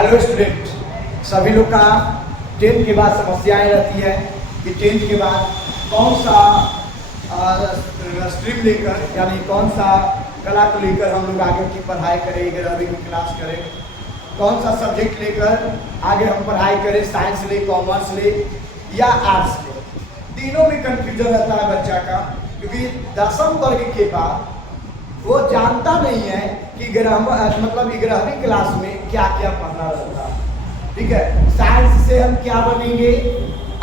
Hello student, सभी लोग का टेंथ के बाद समस्याएं रहती है कि टेंथ के बाद कौन सा स्ट्रीम लेकर यानी कौन सा कला को लेकर हम लोग आगे की पढ़ाई करें, 11वीं की क्लास करें, कौन सा सब्जेक्ट लेकर आगे हम पढ़ाई करें, साइंस ले, कॉमर्स ले या आर्ट्स ले। तीनों में कन्फ्यूजन रहता है बच्चा का, क्योंकि 10वीं वर्ग के बाद वो जानता नहीं है कि 11वीं क्लास में क्या क्या पढ़ना रहता है। ठीक है, साइंस से हम क्या बनेंगे,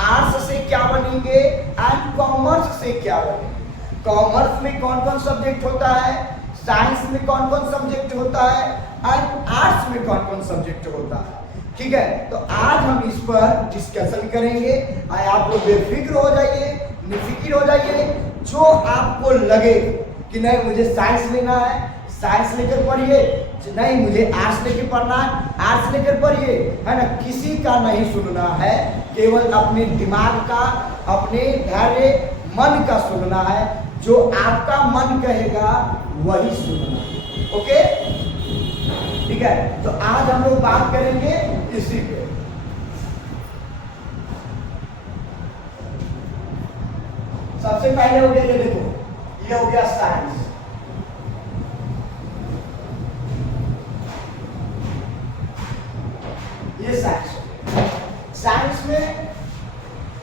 आर्ट्स से क्या बनेंगे एंड कॉमर्स से क्या बनेंगे। कॉमर्स में कौन कौन सब्जेक्ट होता है, साइंस में कौन कौन सब्जेक्ट होता है एंड आर्ट्स में कौन कौन सब्जेक्ट होता है। ठीक है, तो आज हम इस पर डिस्कशन करेंगे। आप लोग बेफिक्र हो जाइए, निफिक्र हो जाइए। जो आपको लगे कि नहीं मुझे साइंस लेना है, साइंस लेकर पढ़िए, नहीं मुझे आर्ट्स लेकर पढ़ना है, आर्ट्स लेकर पढ़िए, है ना। किसी का नहीं सुनना है, केवल अपने दिमाग का, अपने धैर्य मन का सुनना है। जो आपका मन कहेगा वही सुनना है। ओके, ठीक है। तो आज हम लोग बात करेंगे इसी पे। सबसे पहले हो गया ये देखो, ये हो गया साइंस। ये साइंस में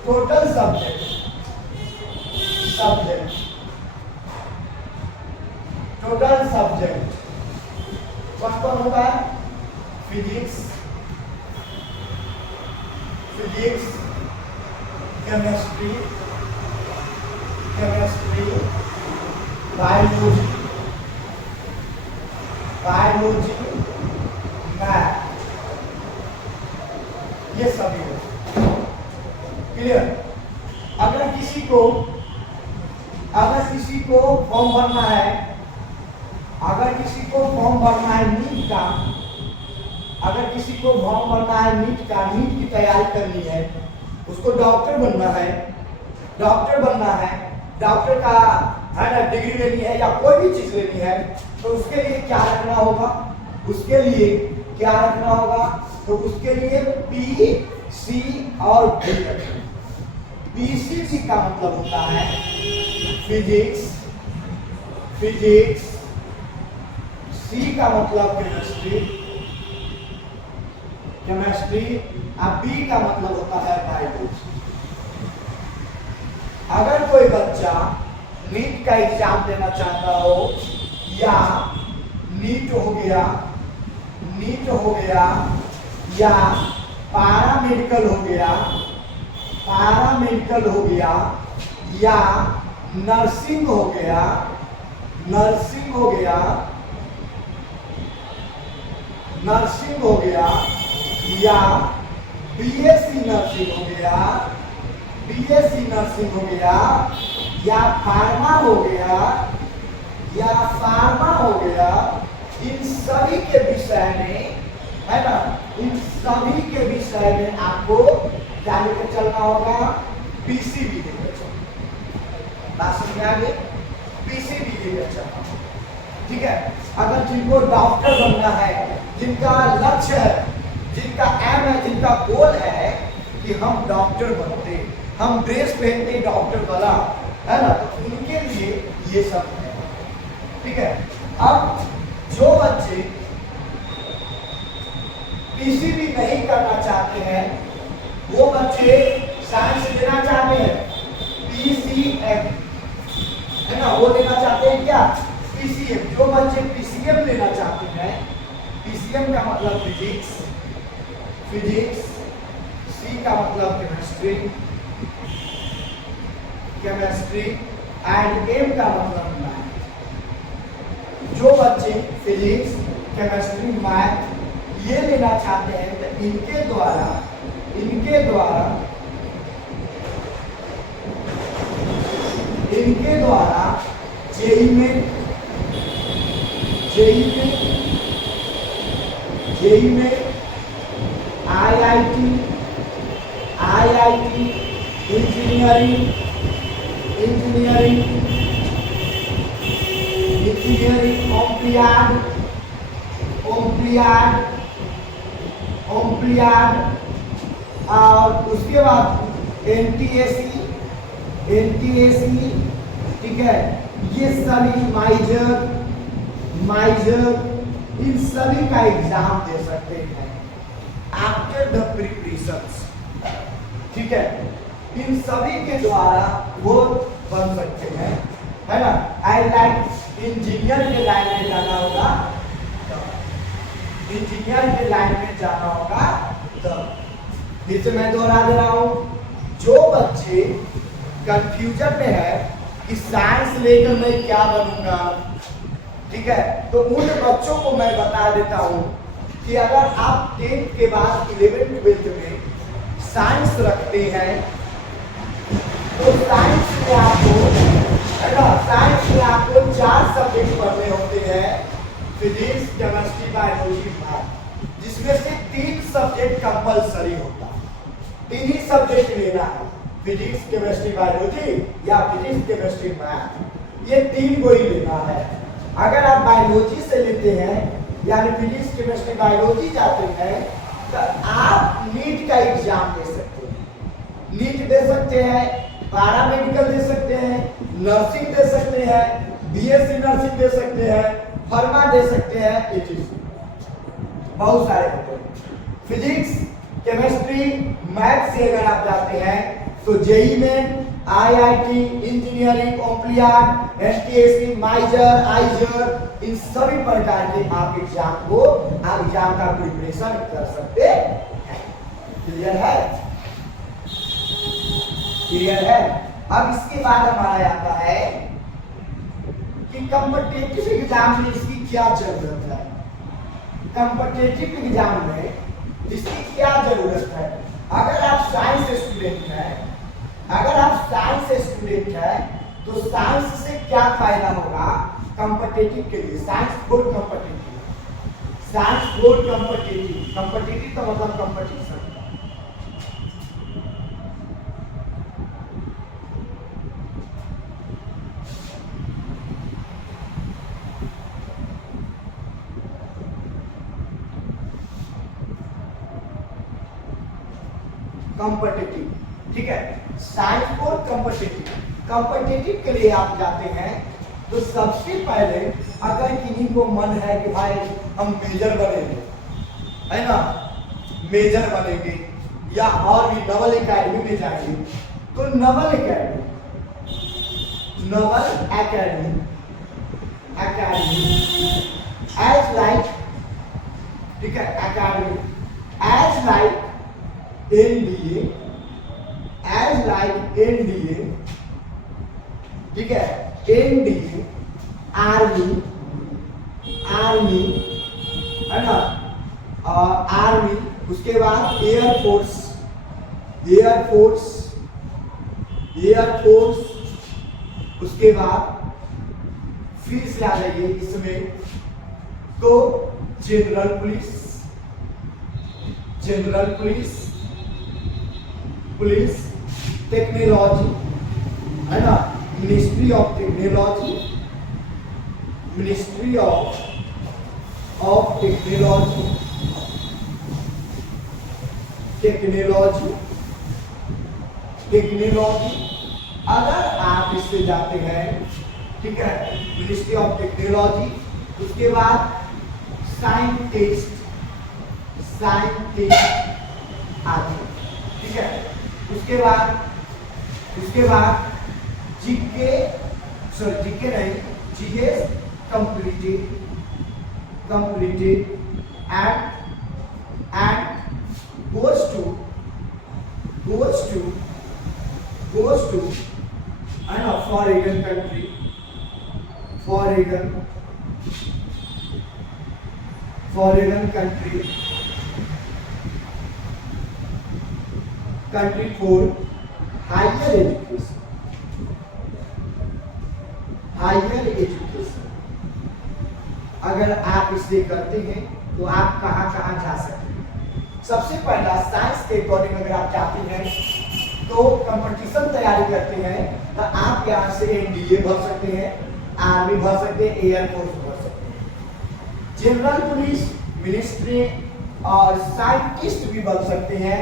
टोटल सब्जेक्ट कौन कौन होगा, फिजिक्स, केमिस्ट्री, बायोलॉजी, मैथ, ये सभी हो। क्लियर। अगर किसी को फॉर्म भरना है, नीट का, नीट की तैयारी करनी है, उसको डॉक्टर बनना है, डॉक्टर का है ना डिग्री लेनी है या कोई भी चीज लेनी है, तो उसके लिए क्या रखना होगा, तो उसके लिए पी, सी और डी। पीसीसी का मतलब होता है फिजिक्स, सी का मतलब केमिस्ट्री और बी का मतलब होता है बायोलॉजी। अगर कोई बच्चा नीट का एग्जाम देना चाहता हो, या नीट हो गया या पैरामेडिकल हो गया नर्सिंग हो गया या बीएससी नर्सिंग हो गया या फार्मा हो गया, इन सभी के विषय में, है ना, आपको क्या लेकर चलना होगा, पीसीबी लेकर चलना। बात समझ में आ गई, पीसीबी लेकर चलना। ठीक है। अगर जिनको डॉक्टर बनना है, जिनका लक्ष्य है, जिनका एम है, जिनका गोल है कि हम डॉक्टर बनते, हम ड्रेस पहनते डॉक्टर वाला, है ना, तो उनके लिए ये सब है। ठीक है। अब जो बच्चे पीसीबी नहीं करना चाहते हैं, वो बच्चे साइंस लेना चाहते हैं, पीसीएम, है ना, वो लेना चाहते हैं क्या, पीसीएम। जो बच्चे पीसीएम लेना चाहते हैं, पीसीएम का मतलब फिजिक्स, सी का मतलब केमिस्ट्री एंड एम का मतलब मैथ। जो बच्चे फिजिक्स, केमिस्ट्री, मैथ ये लेना चाहते हैं, तो इनके द्वारा जेई में आईआईटी, इंजीनियरिंग, ओम्प्लियाड, और उसके बाद एनटीएसी, ठीक है, ये सभी माइजर इन सभी का एग्जाम दे सकते हैं आफ्टर द प्रिपरेशंस, ठीक है, इन सभी के द्वारा वो बन सकते हैं, है ना। आई लाइक इंजीनियर के लाइन में जाना होगा, इंजीनियर के लाइन में जाना होगा तो फिर से मैं दोहरा दे रहा हूं, जो बच्चे कंफ्यूजन में है कि साइंस लेकर मैं क्या बनूंगा, ठीक है, तो उन बच्चों को मैं बता देता हूं कि अगर आप 10th के बाद 11th 12th में साइंस रखते हैं तो साइंस में आपको 4 सब्जेक्ट पढ़ने होते हैं, फिजिक्स, केमिस्ट्री, बायोलॉजी, मैथ, जिसमें से 3 सब्जेक्ट कंपलसरी होता है। 3 ही सब्जेक्ट लेना है, फिजिक्स, केमिस्ट्री, बायोलॉजी या फिजिक्स, केमिस्ट्री, मैथ, ये 3 को ही लेना है। अगर आप बायोलॉजी से लेते हैं यानी फिजिक्स, केमिस्ट्री, बायोलॉजी जाते हैं तो आप नीट का एग्जाम दे सकते हैं, नीट दे सकते हैं, पैरामेडिकल दे सकते हैं, नर्सिंग दे सकते हैं, बीएससी नर्सिंग दे सकते हैं, फार्मा दे सकते हैं, बहुत सारे होते हैं। फिजिक्स, केमिस्ट्री, मैथ से अगर आप जाते हैं तो जेई में, आईआईटी, इंजीनियरिंग, ओम्प्लियाड, एनटीएसी, माइजर, आइजर, इन सभी प्रकार के आप एग्जाम का प्रिपरेशन कर सकते हैं। क्लियर है? क्लियर है? अब इसके बाद हमारा आता है कि कॉम्पिटिटिव एग्जाम में इसकी क्या जरूरत है। कॉम्पिटिटिव एग्जाम में इसकी क्या जरूरत है? अगर आप साइंस स्टूडेंट है तो साइंस से क्या फायदा होगा कॉम्पिटिटिव के लिए? साइंस फॉर कॉम्पिटिटिव का मतलब कॉम्पिटिशन। कॉम्पिटिटिव, ठीक है, साइंस फॉर कॉम्पिटिटिव के लिए आप जाते हैं तो सबसे पहले अगर किन्हीं को मन है कि भाई हम मेजर बनेंगे, है ना, मेजर बनेंगे या और भी नवल एकेडमी में जाएंगे तो नवल एकेडमी एज लाइक, ठीक है, एकेडमी एज लाइक एनडीए, ठीक है, एनडीए, आर्मी, है ना, आर्मी, उसके बाद एयरफोर्स, उसके बाद फिर से आ जाइए इसमें तो जनरल पुलिस, टेक्नोलॉजी, है ना, मिनिस्ट्री ऑफ टेक्नोलॉजी, अगर आप इससे जाते हैं, ठीक है, मिनिस्ट्री ऑफ टेक्नोलॉजी, उसके बाद साइंटिस्ट आदि, ठीक है, उसके बाद जीके नहीं, GS completed and goes to foreign country, country for higher education। अगर आप इसे करते हैं तो आप कहां जा सकते हैं? सबसे पहला साइंस के अकॉर्डिंग अगर आप जाते हैं तो कंपटीशन तैयारी करते हैं तो आप यहां से एनडीए भर सकते हैं, आर्मी भर सकते हैं, एयरफोर्स भर सकते हैं, जनरल पुलिस, मिनिस्ट्री और साइंटिस्ट भी बन सकते हैं,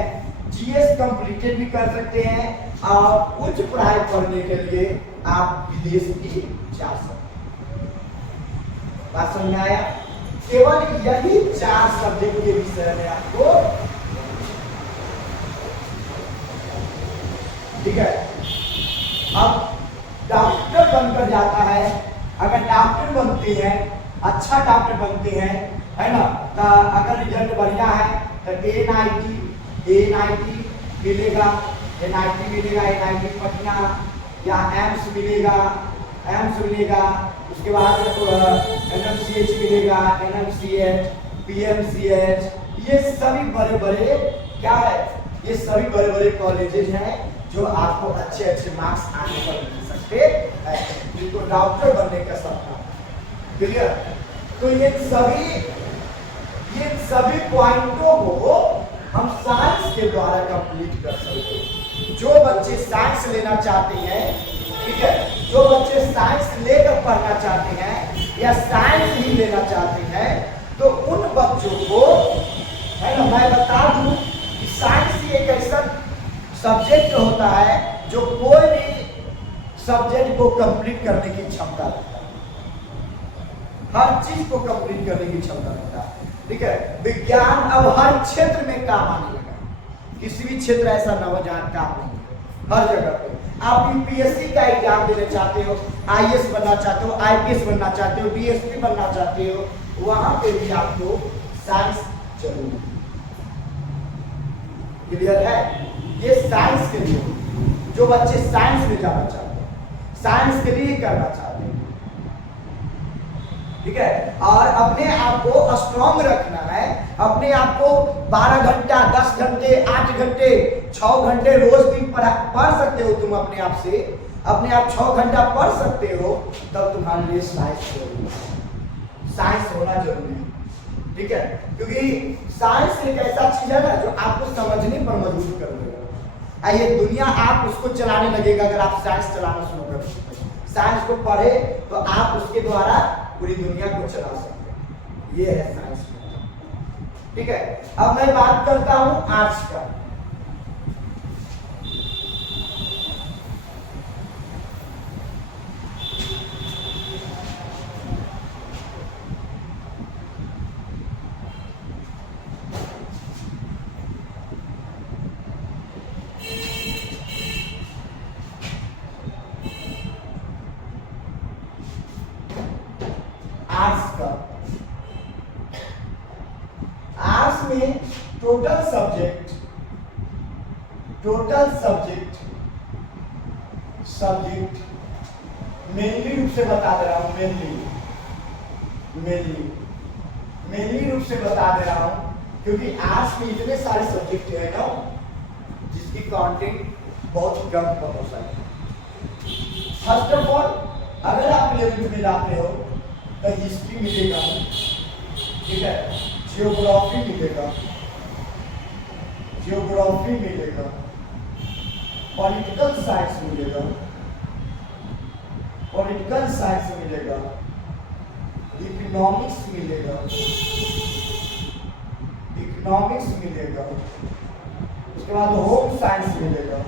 जीएस कंप्लीटेड भी कर सकते हैं, और उच्च पढ़ाई पढ़ने के लिए आप विदेश भी जा सकते हैं। बात समझ में आया? केवल यही 4 सब्जेक्ट के विषय में आपको, ठीक है। अब डॉक्टर बनकर जाता है, अगर डॉक्टर बनते हैं, अच्छा डॉक्टर बनते हैं, है ना, तो अगर रिजल्ट बढ़िया है तो एनआईटी मिलेगा, एनआईटी पटना, या एम्स मिलेगा, उसके बाद एनएमसीएच मिलेगा, एनएमसीएच, पीएमसीएच, ये सभी बड़े बड़े क्या है, ये सभी बड़े बड़े कॉलेजेस हैं जो आपको अच्छे अच्छे मार्क्स आने पर मिल सकते हैं, जिनको डॉक्टर बनने का सपना। क्लियर? तो ये सभी पॉइंटों को हम साइंस के द्वारा कंप्लीट कर सकते हैं। जो बच्चे साइंस लेना चाहते हैं, ठीक है, जो बच्चे साइंस लेकर पढ़ना चाहते हैं या साइंस ही लेना चाहते हैं, तो उन बच्चों को, है ना, मैं बता दूं कि साइंस ही एक ऐसा सब्जेक्ट होता है जो कोई भी सब्जेक्ट को कंप्लीट करने की क्षमता रखता है, हर चीज को कंप्लीट करने की क्षमता रखता है। ठीक है, विज्ञान अब हर क्षेत्र में काम आने लगा, किसी भी क्षेत्र ऐसा न हो जहां काम नहीं है, हर जगह पे। आप यूपीएससी का एग्जाम देना चाहते हो, आईएएस बनना चाहते हो, आईपीएस बनना चाहते हो, डीएसपी बनना चाहते हो, वहां पे भी आपको साइंस जरूरी है। क्लियर है? ये साइंस के लिए, जो बच्चे साइंस में जाना चाहते हैं, साइंस के लिए करना चाहते हैं, ठीक है, और अपने आप को स्ट्रॉन्ग रखना है, अपने आप को 12 घंटा, 10 घंटे, 8 घंटे, 6 घंटे रोज भी पढ़ सकते हो तुम अपने आप से, अपने आप 6 घंटा पढ़ सकते हो, तब तुम्हारे लिए साइंस जरूरी है, साइंस होना जरूरी है। ठीक है, क्योंकि साइंस एक ऐसा चीज है ना जो आपको समझने पर मजबूर कर देगा। ये दुनिया आप उसको चलाने लगेगा अगर आप साइंस चलाना शुरू कर दें। साइंस को पढ़े तो आप उसके द्वारा पूरी दुनिया को चला सकते हैं, ये है साइंस। ठीक है, अब मैं बात करता हूं आर्ट्स का। आर्ट्स में टोटल सब्जेक्ट मेनली रूप से बता दे रहा हूं, मेनली रूप से बता दे रहा हूं, क्योंकि आर्ट्स में इतने सारे सब्जेक्ट है ना जिसकी कंटेंट बहुत कम हो सकती है। फर्स्ट ऑफ ऑल, अगर आप 11th में जाते हो तो हिस्ट्री मिलेगा, ठीक है, जियोग्राफी मिलेगा, पॉलिटिकल साइंस मिलेगा, इकोनॉमिक्स मिलेगा, उसके बाद होम साइंस मिलेगा,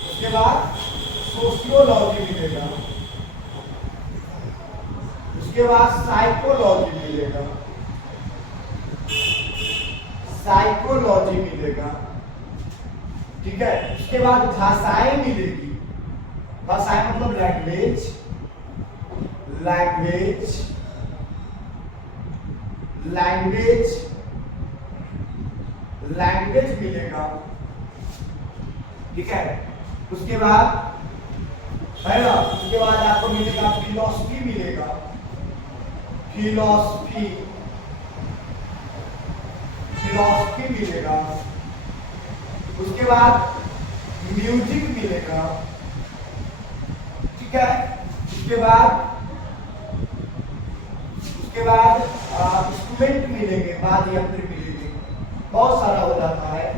उसके बाद सोशियोलॉजी मिलेगा, उसके बाद साइकोलॉजी मिलेगा, ठीक है, उसके बाद भाषाएं मिलेगी, भाषाएं मतलब लैंग्वेज मिलेगा, ठीक है, उसके बाद है ना, उसके बाद आपको मिलेगा फिलॉसफी मिलेगा, उसके बाद म्यूजिक मिलेगा, ठीक है, उसके बाद इंस्ट्रूमेंट मिलेंगे, वाद्य यंत्र मिलेंगे, बहुत सारा हो जाता है।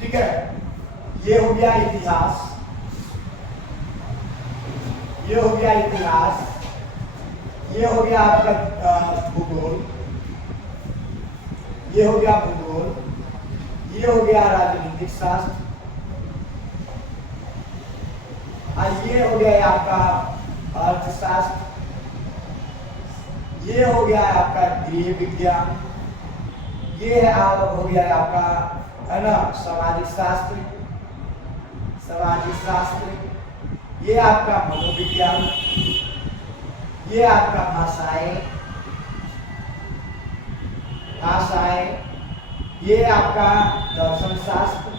ठीक है, ये हो गया इतिहास, ये हो गया आपका भूगोल, ये हो गया भूगोल, ये हो गया राजनीतिक शास्त्र, और ये हो गया आपका अर्थशास्त्र, ये हो गया आपका गृह विज्ञान, ये है हो गया आपका, है ना, सामाजिक शास्त्र, सामाजिक शास्त्र, ये आपका मनोविज्ञान, ये आपका भाषाएं, भाषाएं, ये आपका दर्शन शास्त्र,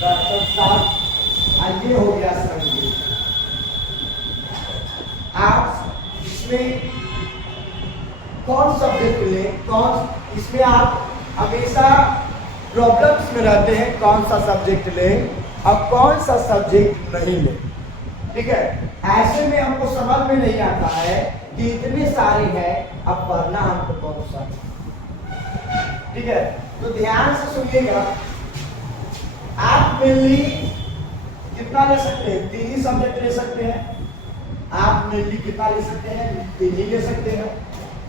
दर्शन शास्त्र, और ये हो गया संगीत। आप इसमें कौन सब्जेक्ट ले, कौन, इसमें आप हमेशा प्रॉब्लम्स में रहते हैं कौन सा सब्जेक्ट ले और कौन सा सब्जेक्ट नहीं ले। ठीक है, ऐसे में हमको समझ में नहीं आता है कि इतने सारे हैं, अब पढ़ना हमको कौन सा। ठीक है, तो ध्यान से सुनिएगा। आप मेनली कितना ले सकते हैं? 3 ही सब्जेक्ट ले सकते हैं। आप मेनली कितना ले सकते हैं? 3 ही ले सकते हैं,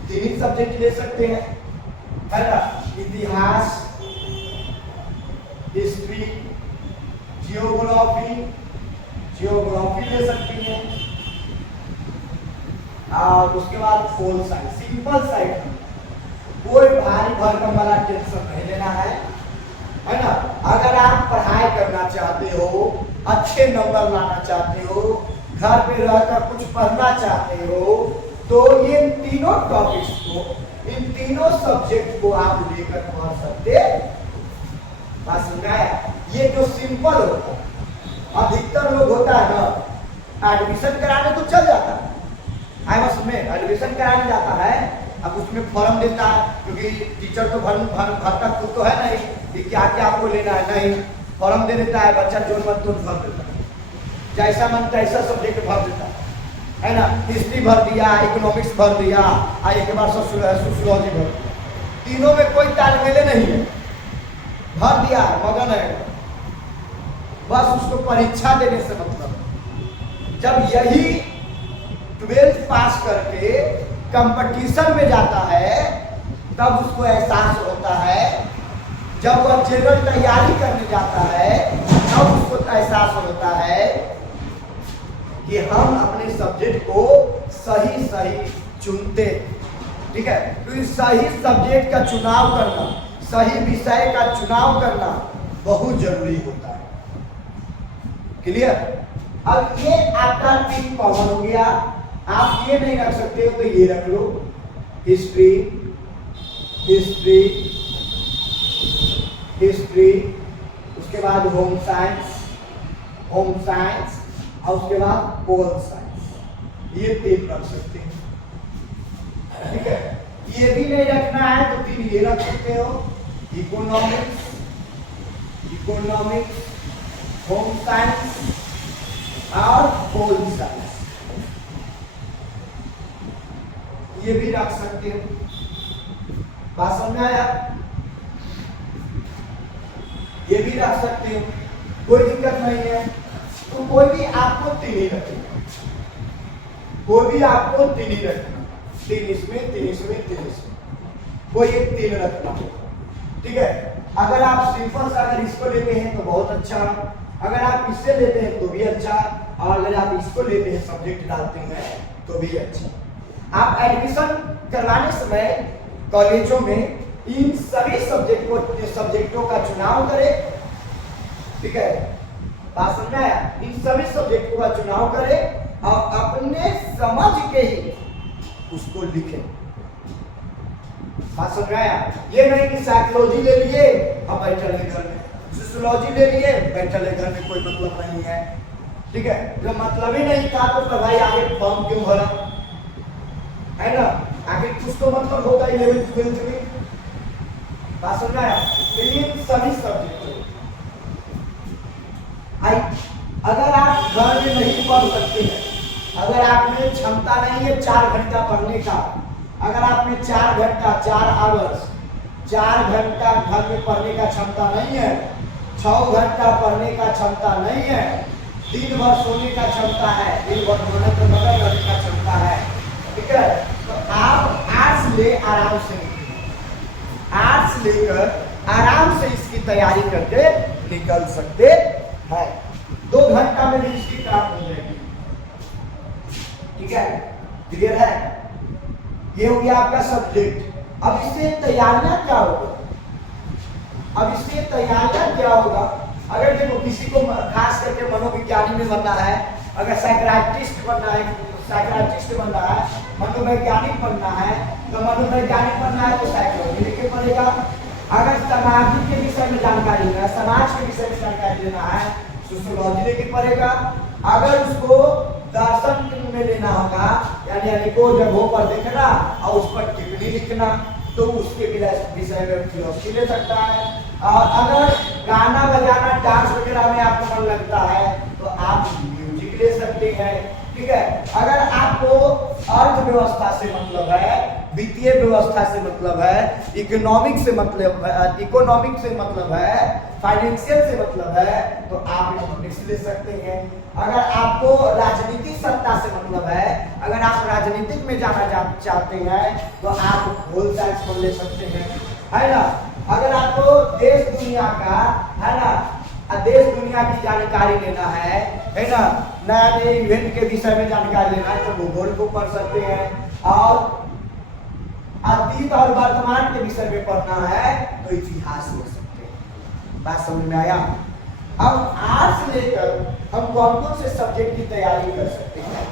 3 ही सब्जेक्ट ले सकते हैं, है ना। इतिहास, हिस्ट्री, जियोग्राफी, जियोग्राफी ले सकती हैं, और उसके बाद पोल साइंस, सिंपल साइड, कोई भारी भरकम वाला टेंशन नहीं लेना है ना। अगर आप पढ़ाई करना चाहते हो, अच्छे नंबर लाना चाहते हो, घर पे रहकर कुछ पढ़ना चाहते हो, तो ये तीनों टॉपिक्स को, इन तीनों सब्जेक्ट को आप लेकर पढ़ सकते। बात समझाया? ये जो सिंपल होता है, अधिकतर लोग होता है ना, एडमिशन कराने तो चल जाता है, में एडमिशन कराने जाता है, अब उसमें फॉर्म देता है, क्योंकि टीचर तो भरता खुद तो है नहीं कि क्या क्या आपको लेना है, नहीं, फॉर्म दे देता है, बच्चा जो मन तो भर देता है, जैसा मन तैसा सब्जेक्ट भर देता है ना। हिस्ट्री भर दिया, इकोनॉमिक्स भर दिया, और एक बार सोशियोलॉजी भर दिया, तीनों में कोई तालमेल नहीं है, भर दिया, मगन है, बस उसको परीक्षा देने से मतलब। जब यही 12th पास करके कंपटीशन में जाता है, तब उसको एहसास होता है, जब वह जनरल तैयारी करने जाता है, तब उसको एहसास होता है कि हम अपने सब्जेक्ट को सही सही चुनते। ठीक है, तो इस सही सब्जेक्ट का चुनाव करना, सही विषय का चुनाव करना बहुत जरूरी होता है। क्लियर? अब ये आपका 3 कॉमन हो गया। आप ये नहीं रख सकते हो तो ये रख लो, हिस्ट्री, हिस्ट्री, हिस्ट्री, उसके बाद होम साइंस, होम साइंस, और उसके बाद पोल साइंस, ये 3 रख सकते हैं। ठीक है, ये भी नहीं रखना है तो 3 ये रख सकते हो, इकोनॉमिक्स, इकोनॉमिक्स, होम साइंस और पोल साइंस, ये भी रख सकते हो। बात समझ में आया? ये भी रख सकते हो, कोई दिक्कत नहीं है। तो कोई भी आपको 3 ही रखना, कोई भी आपको 3 ही रखना, 3 इसमें, 3 इसमें, 3 इसमें, कोई एक 3 रखना। ठीक है, अगर आप सिंपल सा अगर इसको लेते हैं तो बहुत अच्छा, अगर आप इससे लेते हैं तो भी अच्छा, और अगर आप इसको लेते हैं सब्जेक्ट डालते हैं तो भी अच्छा। आप एडमिशन करवाने समय कॉलेजों में इन सभी सब्जेक्टों का चुनाव करें। ठीक है, बात समझ में आया? इन सभी सब्जेक्टों का चुनाव करें और अपने समझ के ही उसको लिखें। बात समझ में आया? ये नहीं कि साइकोलॉजी ले लिए अब बैठल है घर में, सोशियोलॉजी ले लिए बैठल है घर में, कोई मतलब नहीं है। ठीक है, जब मतलब ही नहीं था तो भाई आगे फॉर्म क्यों भरा, है ना। आगे कुछ तो मतलब होगा 11th 12th में। बात समझ में आया? तो ये सभी सब्जेक्ट, अगर आप घर में नहीं पढ़ सकते हैं, अगर आप में क्षमता नहीं है 4 घंटा पढ़ने का, अगर आप में 4 घंटा 4 आवर्स 4 घंटा घर में पढ़ने का क्षमता नहीं है, 6 घंटा पढ़ने का क्षमता नहीं है, दिन भर सोने का क्षमता है, दिन भर सोने पर मदद करने का क्षमता है, ठीक है। तो आप आर्ट्स ले आराम से, आर्ट्स लेकर आराम से इसकी तैयारी करके निकल सकते हैं। 2 घंटा में भी इसकी प्राप्त हो जाएगी, ठीक है, क्लियर है। ये हो गया आपका सब्जेक्ट। अब इससे तैयारियां क्या होगा, अब इससे तैयारियां क्या होगा। अगर देखो किसी को खास करके मनोविज्ञानी में बनना है, अगर साइकियाट्रिस्ट बनना है, साइकियाट्रिस्ट बनना है, मनोवैज्ञानिक बनना है, तो मनोवैज्ञानिक बनना है तो साइकोलॉजी लेके पड़ेगा। अगर सामाजिक के विषय में जानकारी लेना है, समाज के विषय में जानकारी लेना है, सोशियोलॉजी लेके पड़ेगा। अगर उसको दर्शन में लेना होगा, यानी अनेकों जगहों पर देखना और उस पर टिप्पणी लिखना, तो उसके विषय में फिलोसफी ले सकता है। और अगर गाना बजाना डांस वगैरह में आपको मन लगता है तो आप म्यूजिक ले सकते हैं, ठीक है। अगर आपको अर्थव्यवस्था से मतलब है, वित्तीय व्यवस्था से मतलब है, इकोनॉमिक से मतलब है, फाइनेंशियल से मतलब है, तो आप इकोनॉमिक्स ले सकते हैं। अगर आपको राजनीतिक सत्ता से मतलब है, अगर आप राजनीतिक में जाना चाहते हैं तो आप होल साइंस को ले सकते हैं, है ना। अगर आपको देश दुनिया का, है ना, देश दुनिया की जानकारी लेना है ना, नया नए इवेंट के विषय में जानकारी लेना है तो भूगोल को पढ़ सकते हैं। और अतीत और वर्तमान के विषय में पढ़ना है तो इतिहास ले सकते हैं। बात समझ में आया। अब आर्ट्स लेकर हम कौन कौन से सब्जेक्ट की तैयारी कर सकते हैं।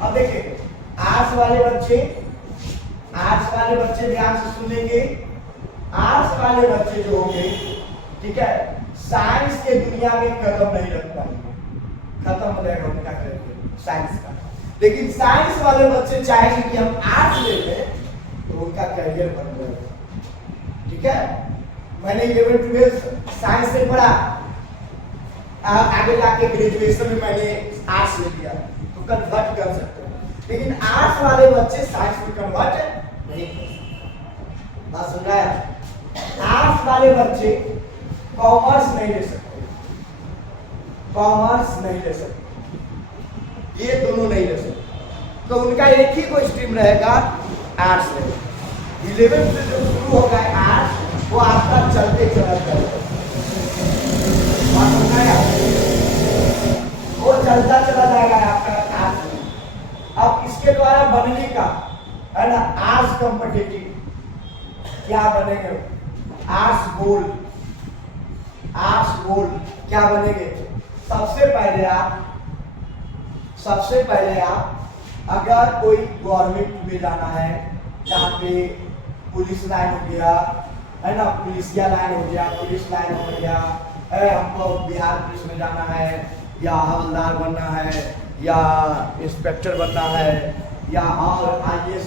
अब देखिए, आर्ट्स वाले बच्चे ध्यान से सुनेंगे। आर्ट्स वाले बच्चे जो होंगे, ठीक है, साइंस के दुनिया में कदम नहीं रख पाएंगे, खत्म हो जाएगा उनका करियर साइंस का। लेकिन साइंस वाले बच्चे चाहेंगे कि हम आर्ट्स ले लें तो उनका करियर बन जाएगा, ठीक है। मैंने 11-12 साइंस से पढ़ा, आगे जाके ग्रेजुएशन में मैंने आर्ट्स ले लिया, तो कन्वर्ट कर सकते हैं। लेकिन आर्ट्स वाले बच्चे साइंस में कन्वर्ट नहीं कर सकते। बात सुन रहा है। आर्ट्स वाले बच्चे कॉमर्स नहीं ले सकते, कॉमर्स नहीं ले सकते, ये दोनों नहीं ले सकते। तो उनका एक ही कोई स्ट्रीम रहेगा, आर्ट्स रहेगा। 11th से जो शुरू होगा आर्ट्स, वो आपका चलते चला जाएगा, वो चलता चला जाएगा आपका आर्ट्स। अब इसके द्वारा बनने का, है ना, आर्ट्स कॉम्पिटिटिव क्या बनेंगे, आर्ट्स गोल्ड, आर्ट्स गोल्ड क्या बनेंगे। सबसे पहले आप अगर कोई गवर्नमेंट में जाना है, जहाँ पे पुलिस लाइन हो गया, है ना, पुलिसिया लाइन हो गया, पुलिस लाइन हो गया, हमको बिहार पुलिस में जाना है, या हवलदार बनना है, या इंस्पेक्टर बनना है, या और आईएएस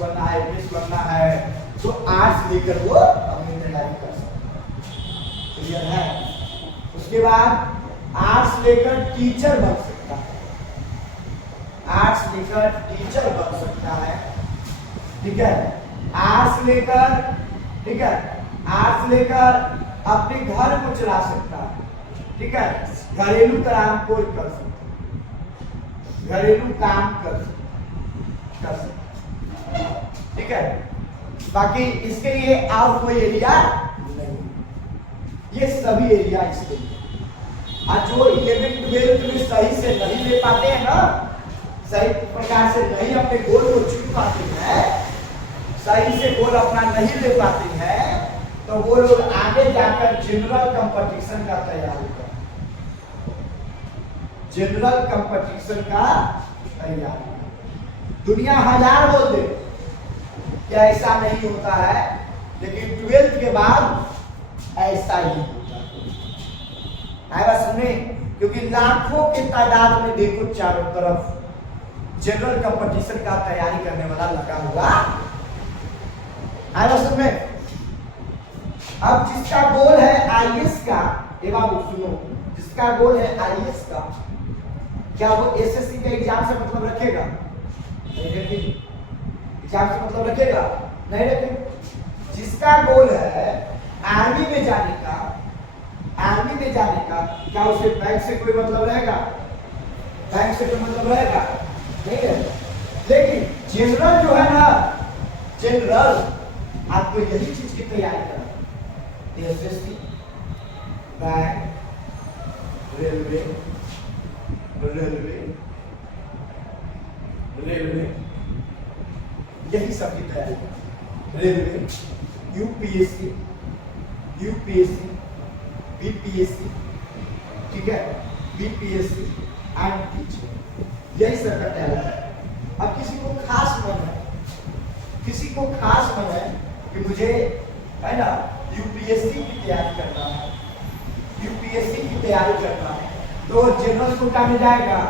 बनना है, आईपीएस बनना है, तो आर्ट्स लेकर वो अपनी तैयारी कर सकते हैं, क्लियर है। उसके बाद आर्ट्स लेकर टीचर बन सकता है, आर्ट्स लेकर टीचर बन सकता है, ठीक है। आर्ट्स लेकर, ठीक है, आर्ट्स लेकर अपने घर को चला सकता है, ठीक है, घरेलू काम को कर सकता है, घरेलू काम कर सकता है, ठीक है। बाकी इसके लिए और कोई एरिया नहीं, ये सभी एरिया इसके लिए। और जो 11th-12th में सही से नहीं ले पाते हैं ना, सही प्रकार से नहीं अपने गोल को चुन पाते हैं, सही से गोल अपना नहीं ले पाते हैं, तो वो लोग आगे जाकर जनरल कंपटीशन का तैयारी करें, जनरल कंपटीशन का तैयारी। दुनिया हजार बोल दे कि ऐसा नहीं होता है, लेकिन 12th के बाद ऐसा ही होता है। आएगा समझे, क्योंकि लाखों की तादाद में देखो चारों तरफ जनरल कंपटीशन का तैयारी करने वाला लगा हुआ। आएगा समझ में। अब जिसका गोल है आईएएस का, ये बाबू सुनो, जिसका गोल है आईएएस का, क्या वो एसएससी का एग्जाम से मतलब रखेगा? नहीं रखेगी। एग्जाम से मतलब रखेगा? नहीं रखेगा। जिसका गोल है आर्मी में जाने का, आर्मी में जाने का, क्या उसे बैंक से कोई मतलब रहेगा? बैंक से कोई मतलब रहेगा? नहीं है। लेकिन जनरल जो है ना, जनरल आपको यही चीज की तैयारी करना, SSC, bank, railway, railway, railway, यही सब की तैयारी करना। रेलवे, यूपीएससी, यूपीएससी, बीपीएससी, ठीक है, बीपीएससी एंड टीचर, यही सब का तैयारी है। अब किसी को खास मन है, किसी को खास मन है कि मुझे है ना यूपीएससी की तैयारी करना है, यूपीएससी की तैयारी करना है, तो जनरल कोटा में जाएगा?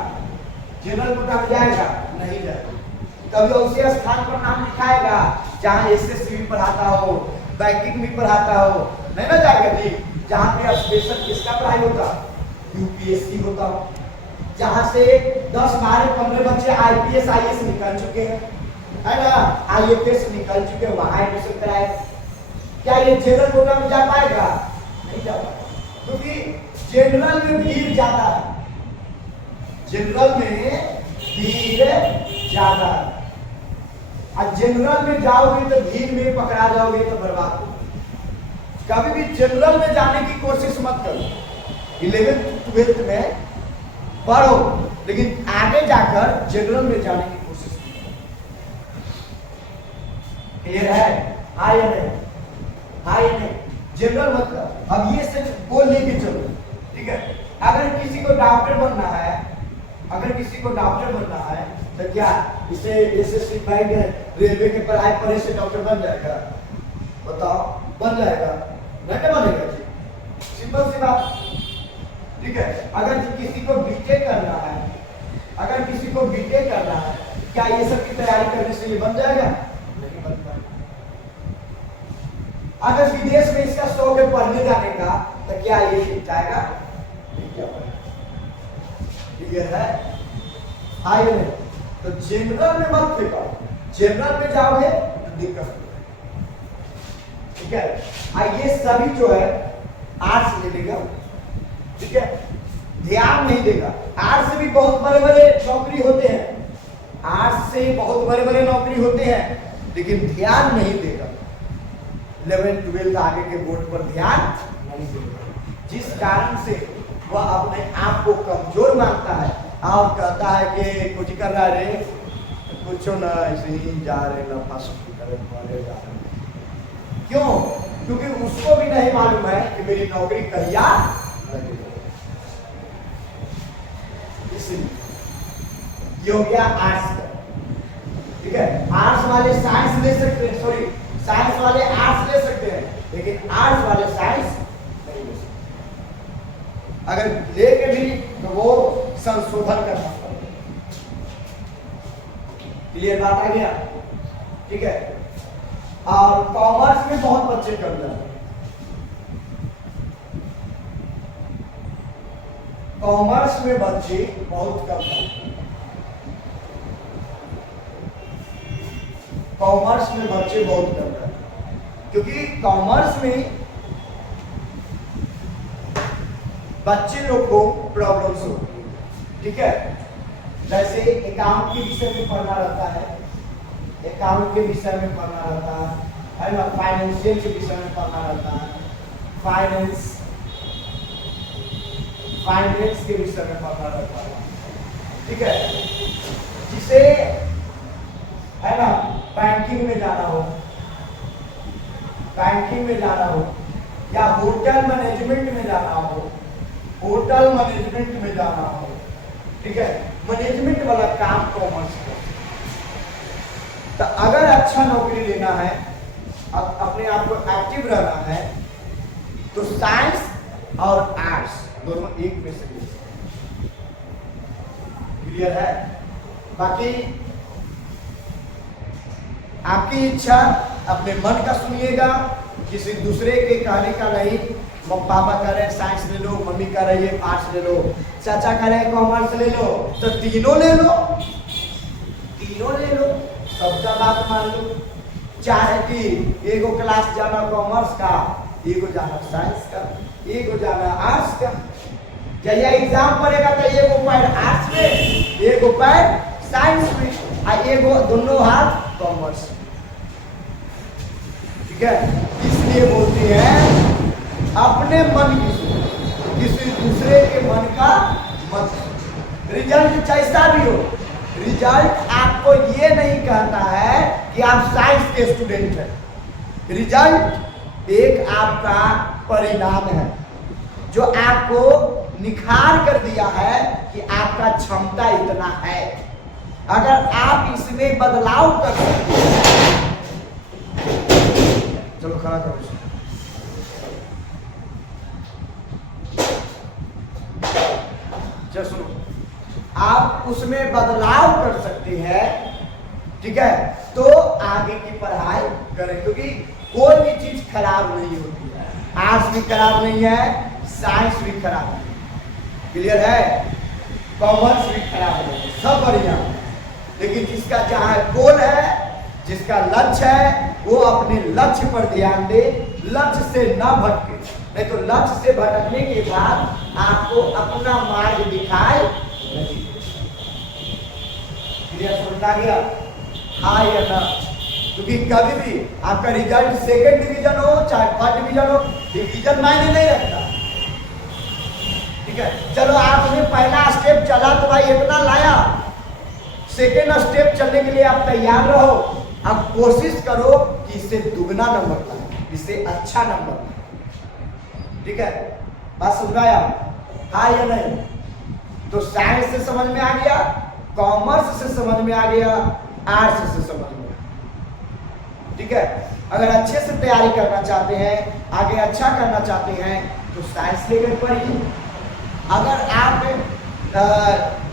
जनरल कोटा में जाएगा? नहीं जाएगा। कभी उसी स्थान पर नाम लिखाएगा जहाँ एसएससी भी पढ़ाता हो, बैंकिंग भी पढ़ाता हो, नहीं ना जाएगा जी। जहाँ पे स्पेशल किसका पढ़ाई होता? यूपीएससी होता हो, जहाँ से 10, 12, 15 बच्चे आईपीएस, आईएएस निकल चुके हैं, है ना, आईएफएस निकल चुके हैं, वहां एडमिशन कराए। क्या ये जनरल कोटा में जा पाएगा? नहीं जा पाएगा, क्योंकि जनरल में भीड़ ज्यादा है, जनरल में भीड़ ज्यादा है। और जनरल में जाओगे तो भीड़ में पकड़ा जाओगे तो बर्बाद हो। कभी भी जनरल में जाने की कोशिश मत करो। 11th 12th में पढ़ो, लेकिन आगे जाकर जनरल में जाने की कोशिश करो। क्लियर है? हाँ या नहीं? हाँ या नहीं? जनरल मतलब अब ये सब बोल लेके चलो, ठीक है। अगर किसी को डॉक्टर बनना है, अगर किसी को डॉक्टर बनना है तो क्या इसे एसएससी बैंक रेलवे के पढ़ाई पढ़े से डॉक्टर बन जाएगा? बताओ, बन जाएगा? नहीं बनेगा जी, सिंपल सी बात, ठीक है। अगर किसी को बीटेक करना है, अगर किसी को बीटेक करना है, क्या ये सब की तैयारी करने से ये बन जाएगा? नहीं बन पाएगा। अगर विदेश में इसका शौक है पढ़ने जाने का, तो क्या ये सीख जाएगा? नहीं जा पाएगा। क्लियर है? आइए, तो जनरल में मत फेंको, जनरल में जाओगे तो दिक्कत होगी, ठीक है। ये सभी जो है आर्ट्स ले लेगा, ठीक है, ध्यान नहीं देगा। आर्ट्स से भी बहुत बड़े बड़े नौकरी होते हैं, आर्ट्स से बहुत बड़े बड़े नौकरी होते हैं, लेकिन ध्यान नहीं देगा। 11th 12th आगे के बोर्ड पर ध्यान नहीं देगा, जिस कारण से वह अपने आप को कमजोर मानता है और कहता है कि कुछ कर रहा है रे, कुछ ना, ऐसे ही जा रहे लफा सफी करे मारे जा रहे। क्यों? क्योंकि उसको भी नहीं मालूम है कि मेरी नौकरी कहिया लगेगी। इसलिए ये हो गया आर्ट्स का, ठीक है। आर्ट्स वाले साइंस ले सकते हैं, सॉरी, साइंस वाले आर्ट्स ले सकते हैं, लेकिन आर्ट्स वाले साइंस नहीं ले सकते। अगर लेके भी तो वो संशोधन करना पड़ेगा। क्लियर बात आ गया? ठीक है। और कॉमर्स में बहुत बच्चे कम जाते हैं, कॉमर्स में बच्चे बहुत कम जाते हैं, कॉमर्स में बच्चे बहुत कम जाते हैं, क्योंकि कॉमर्स में बच्चे लोग को प्रॉब्लम्स होती है, ठीक है। जैसे अकाउंट के विषय में पढ़ना रहता है, अकाउंट के विषय में पढ़ना रहता है ना, फाइनेंशियल के विषय में पढ़ना रहता है, फाइनेंस के विषय में पढ़ना रहता है, ठीक है। जिसे है ना बैंकिंग में जाना हो, बैंकिंग में जाना हो, या होटल मैनेजमेंट में जाना हो, होटल मैनेजमेंट में जाना हो, ठीक है, मैनेजमेंट वाला काम कॉमर्स का। तो अगर अच्छा नौकरी लेना है, अपने आप को एक्टिव रहना है, तो साइंस और आर्ट्स दोनों एक में से ले। क्लियर है? बाकी आपकी इच्छा, अपने मन का सुनिएगा, किसी दूसरे के कहने का नहीं। पापा कह रहे हैं साइंस ले लो, मम्मी कह रही है आर्ट्स ले लो, चाचा कह रहे हैं कॉमर्स ले लो तो तीनों ले लो, तीनों ले लो, सबका बात मान लो। चाहे कि एगो क्लास जाना कॉमर्स का, एगो जाना साइंस का, एगो जाना आर्ट्स का। जब एग्जाम पड़ेगा तो एगो पैर आर्ट्स में, एगो पैर साइंस में, और एगो दोनों हाथ कॉमर्स। ठीक है, इसलिए बोलते हैं अपने मन की सुनो, किसी दूसरे के मन का मत सुनो। रिजल्ट जैसा भी हो, रिजल्ट आपको ये नहीं कहता है कि आप साइंस के स्टूडेंट हैं। रिजल्ट एक आपका परिणाम है जो आपको निखार कर दिया है कि आपका क्षमता इतना है। अगर आप इसमें बदलाव कर सकते हैं, चलो खड़ा करो, सुनो, आप उसमें बदलाव कर सकते हैं, ठीक है, तो आगे की पढ़ाई करें, क्योंकि कोई भी चीज खराब नहीं होती है। आर्ट्स भी खराब नहीं है, साइंस भी खराब नहीं है, क्लियर है, कॉमर्स भी खराब नहीं है, सब बढ़िया। लेकिन जिसका जहां गोल है, जिसका लक्ष्य है, वो अपने लक्ष्य पर ध्यान दे, लक्ष्य से ना भटके, नहीं तो लक्ष्य से भटकने के बाद आपको अपना मार्ग दिखाई नहीं। समझा गया? हाँ या ना? क्योंकि कभी भी आपका रिजल्ट सेकंड डिवीजन हो चाहे फर्स्ट डिवीजन हो, डिवीजन मायने नहीं रखता। ठीक है, चलो आपने पहला स्टेप चला तो भाई इतना लाया, सेकेंड स्टेप चलने के लिए आप तैयार रहो। अब कोशिश करो कि इससे दुगना नंबर लाए, इससे अच्छा नंबर लाए। ठीक है, बात सुन रहा है? हाँ या नहीं? तो साइंस से समझ में आ गया, कॉमर्स से समझ में आ गया, आर्ट्स से समझ में आ गया। ठीक है, अगर अच्छे से तैयारी करना चाहते हैं, आगे अच्छा करना चाहते हैं, तो साइंस लेकर पढ़िए। अगर आप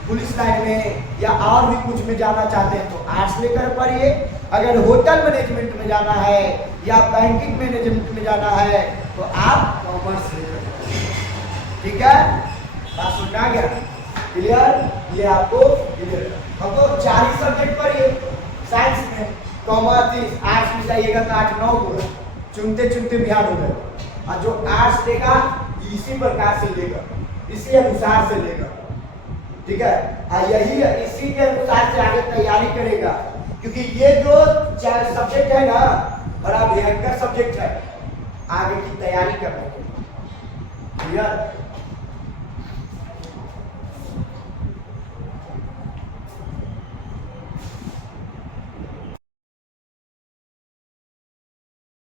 पुलिस लाइन में या और भी कुछ में जाना चाहते हैं तो आर्ट्स लेकर पढ़िए। अगर होटल मैनेजमेंट में जाना है या बैंकिंग मैनेजमेंट में जाना है तो आप कॉमर्स लेकर पढ़िए। ठीक है, बात सुनना गया? क्लियर? ये आपको क्लियर। अब तो 4 ही सब्जेक्ट पढ़िए साइंस में, कॉमर्स आर्ट्स में जाइएगा तो 8-9 को चुनते चुनते बिहार हो जाएगा। और जो आर्ट्स लेगा इसी प्रकार से लेगा, इसी अनुसार से लेगा। ठीक है, यही इसी के अनुसार से आगे तैयारी करेगा, क्योंकि ये जो सब्जेक्ट है ना, बड़ा भयंकर सब्जेक्ट है आगे की तैयारी करने के लिए।